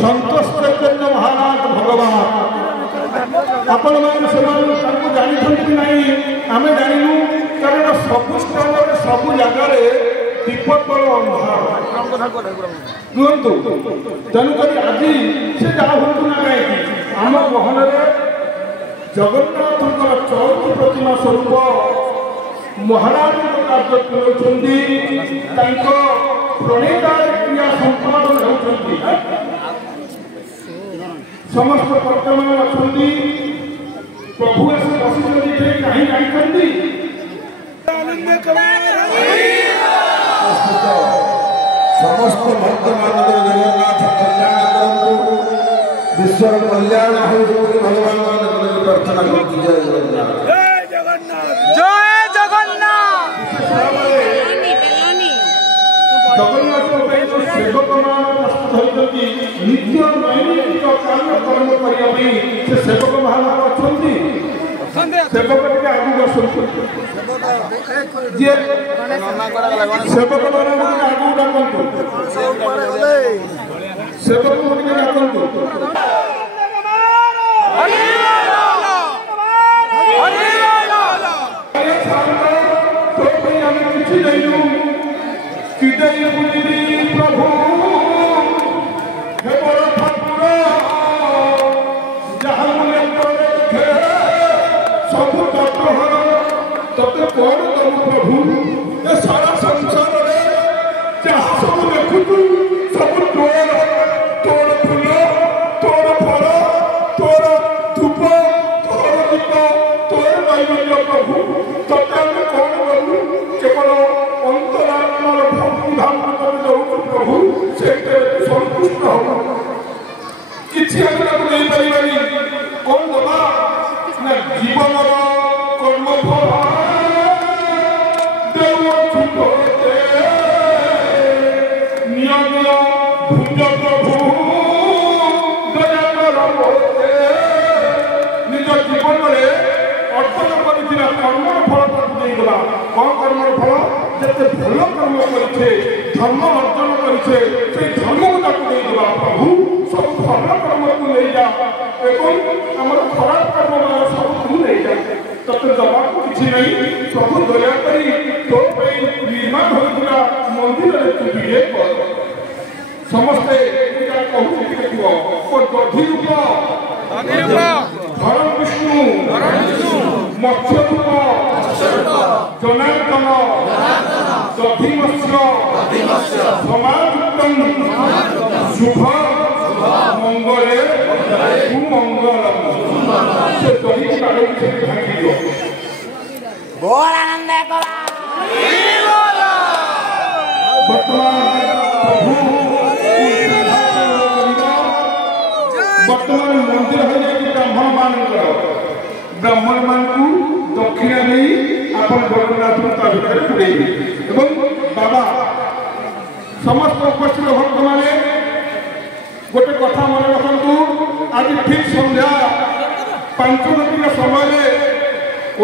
संतोष चैतन्य महाराज भगवान आपण जानी ना आम जानू कारण सबु स्थल सबु जगार दीपकल कहतु तेणुक आज से जहाँ हूँ ना कहीं आम गहन जगन्नाथ चौथी प्रतिमा स्वरूप महाराज कार्य प्रणेता क्रिया संपादन होती समस्त वर्तमान अच्छा प्रभु आसी बसी कहीं जाती समस्त वर्तमान जगन्नाथ कल्याण करूँ विश्व कल्याण हो भगवान प्रार्थना करती जय जगन्नाथ जय जगन्नाथ जगन्नाथ सेवक धरती नित्य नैमिक कार्य कर्म करने से सेवक महाराज अच्छा सेवक टे आगे आसतु जी सेवक आगे डाकतु सेवक डाकतु प्रभु सब तत्व कौन तुम प्रभु ये सारा संसार जहाँ सब देखु सब तोड़ तोड़ फूल तोड़ फल तोड़ धूप तोड़ दीप तोड़ नैवेद्य प्रभु तत्व कौन करूँ केवल अंतरात्मार भक्ति धाम कर प्रभु से संतुष्ट हो किसी नहीं पारि कौन दबा ना जीवन कर्मफल नियम भुज प्रभु निज जीवन में अर्जन कर कर्मर फल देगला कौन कर्मर फल जिते भल कर्म करे धर्म अर्जन करे धर्म को देगला प्रभु सब भल कर्म को ले जा आम खराब कर्म सब नहीं जाए तत्व दबा किसी नहीं प्रभु दया करी तो निर्माण होता मंदिर समस्ते कहूँ धरण विष्णु मत्स्य रूप जनार्दन दधिमत्स्य समायुक्तम शुभ मंगले सुमंगलम से दही काढ़ी से भांगी दो बोल आनंद वर्तमान मंदिर हो जाए ब्राह्मण मान ब्राह्मण मान को दक्षिणा नहीं अपन जगन्नाथ भितर पुरे बाबा समस्त उपस्थित भक्त मैंने गोटे कथा मन रखु आज ठीक संध्या 5 घंटा समय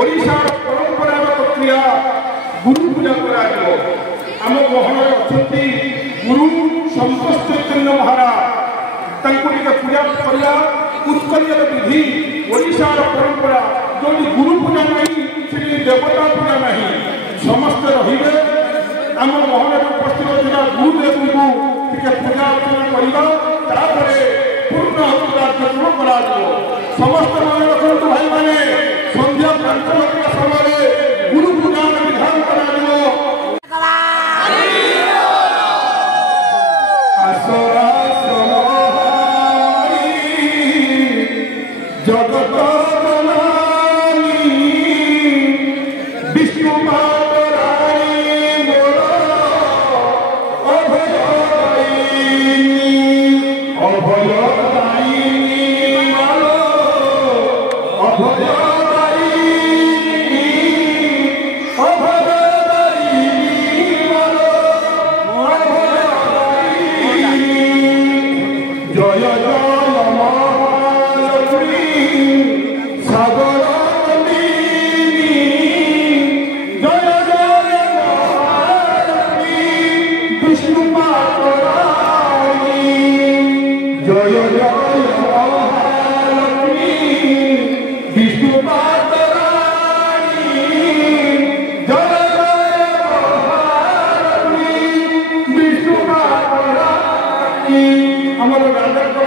ओडिशा परंपरा प्रक्रिया गुरु पूजा कर आम गहन अच्छा गुरु संतोष चैतन्य महाराज पूजा करवा उत्कल विधि ओडार परंपरा जो गुरु पूजा नहीं से देवता पूजा नहीं समस्त रे आम गहन उपस्थित था गुरुदेव को पूजा अर्चना करवा पूर्ण कार्यक्रम कर समस्त मन रखु भाई मैंने संध्या 5 समय गुरु पूजा विधान कर जगत विष्णु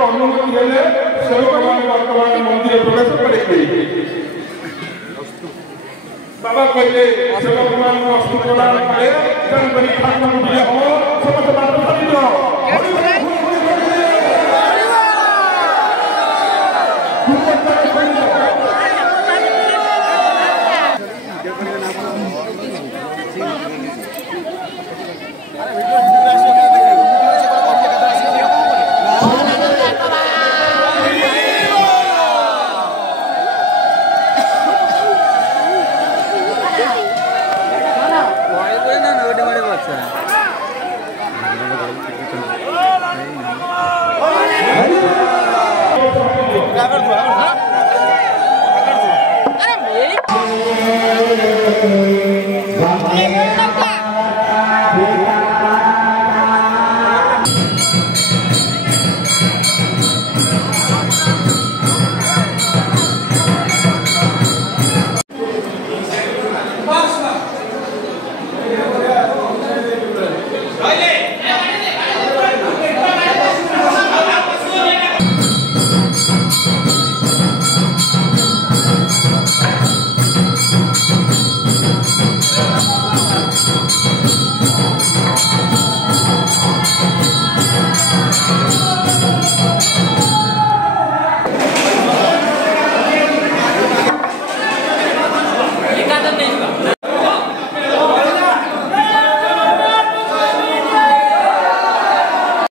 अनुमति हेले सेवक वर्तमान मंदिर प्रवेश करेंगे बाबा कहले सेवक मान वस्तु प्रदान करे जन बनी ठाकुर पूजा हो समस्त बात करी दो अरे